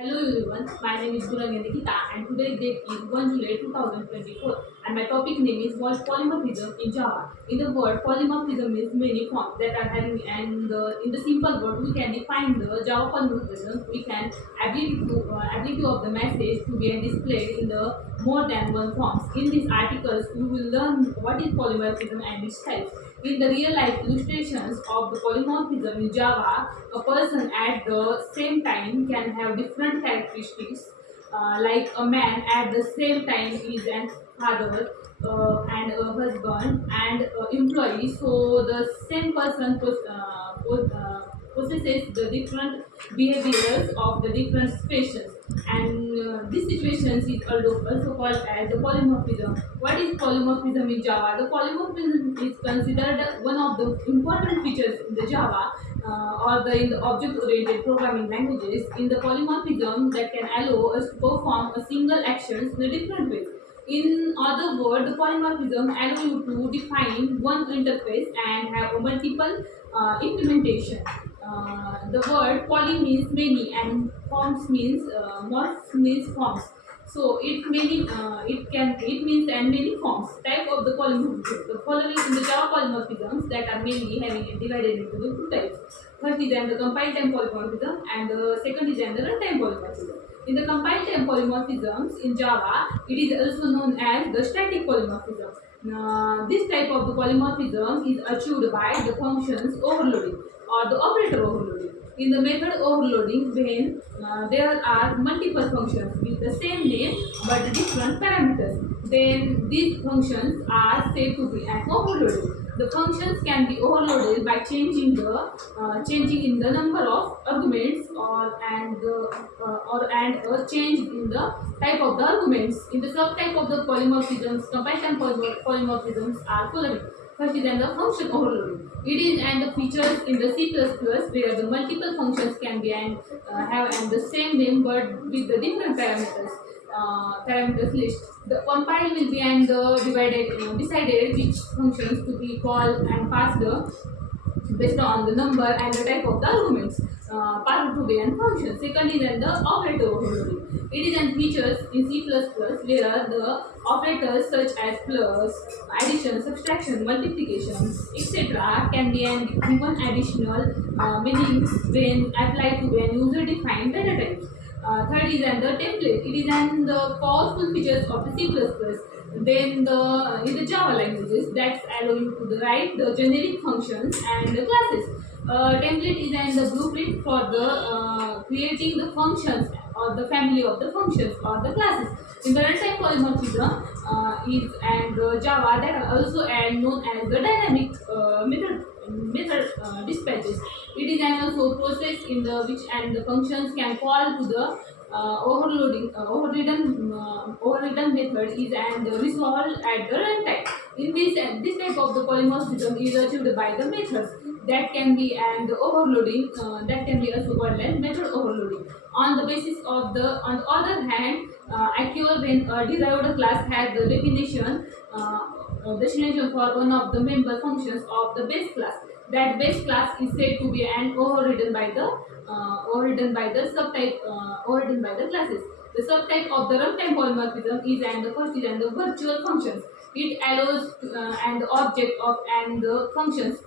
Hello everyone, my name is Nikita and today's date is 1 July 2024 and my topic name is what polymorphism in Java. In the word polymorphism means many forms that are having and in the simple word we can define the Java polymorphism. We can ability of the message to be displayed in the more than one forms. In these articles we will learn what is polymorphism and its types. In the real life illustrations of the polymorphism in Java, a person at the same time can have different characteristics, like a man at the same time is an father and a husband and employee. So the same person possesses the different behaviors of the different situations, and this situations is also called as the polymorphism. What is polymorphism in Java? The polymorphism is considered one of the important features in the Java or in the object-oriented programming languages. In the polymorphism that can allow us to perform a single action in a different way. In other words, the polymorphism allows you to define one interface and have a multiple implementation. The word poly means many and forms means morphs means forms. So it means and many forms. Type of the polymorphism. The following in the Java polymorphisms that are mainly having it divided into the two types. First is the compile time polymorphism and the second is the runtime polymorphism. In the compile time polymorphisms in Java, it is also known as the static polymorphism. This type of the polymorphism is achieved by the functions overloading or the operator overloading. In the method overloading, when there are multiple functions with the same name but different parameters, then these functions are said to be an overloading. The functions can be overloaded by changing in the number of arguments or a change in the type of the arguments. In the subtype of the polymorphisms, comparison polymorphisms are following. First is the function overloading. It is and the features in the C++ where the multiple functions can be and have and the same name but with the different parameters list. The compile will be and decided which functions to be called and passed based on the number and the type of the arguments passed to the n function. Second is the operator overloading. It is an features in C++ where the operators such as plus, addition, subtraction, multiplication, etc. can be given additional meanings when applied to an user-defined data types. Third is the template. It is the powerful features of the C++. Then in the Java languages that allow you to write the generic functions and the classes. Template is the blueprint for the creating the functions or the family of the functions or the classes. In the runtime polymorphism is and Java that are also known as the dynamic method dispatches. It is an also process in the which and the functions can call to the overridden method is and resolved at the runtime. In this type of the polymorphism is achieved by the methods that can be and overloading that can be also called as method overloading. On the basis of on the other hand, occur when a derived class has the destination for one of the member functions of the base class. That base class is said to be an overridden by the subtype overridden by the classes. The subtype of the runtime polymorphism is and the first is and the virtual functions. It allows and the object of and the functions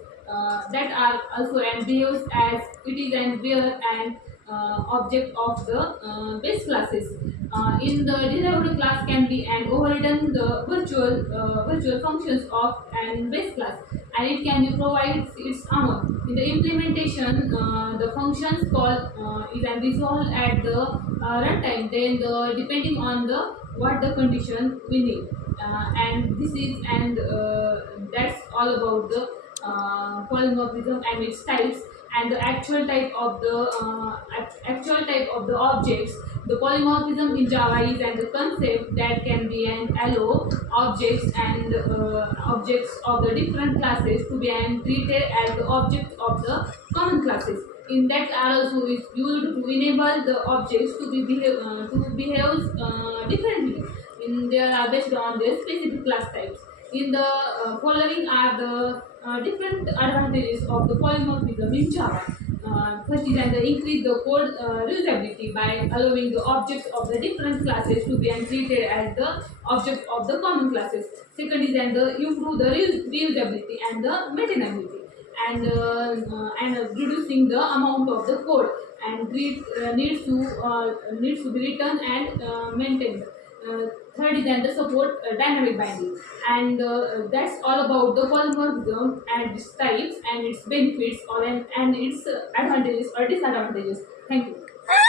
that are also and behaves as it is and where and object of the base classes. In the derived class can be and overridden the virtual functions of an base class, and it can be provides its own. In the implementation, the functions called is and resolved at the runtime. Then depending on the what the condition we need, and this is and that's all about the polymorphism and its types and the actual type of the objects. The polymorphism in Java is and the concept that can be and allow objects and objects of the different classes to be and treated as the objects of the common classes. In that are also is used to enable the objects to behave differently. In there are based on their specific class types. In the following are the different advantages of the polymorphism in Java. First is and increase the code reusability by allowing the objects of the different classes to be treated as the object of the common classes. Second is and improve the reusability and the maintainability and reducing the amount of the code and needs to be written and maintained. Third is and the support dynamic binding, and that's all about the polymorphism and its types and its benefits, and its advantages or disadvantages. Thank you.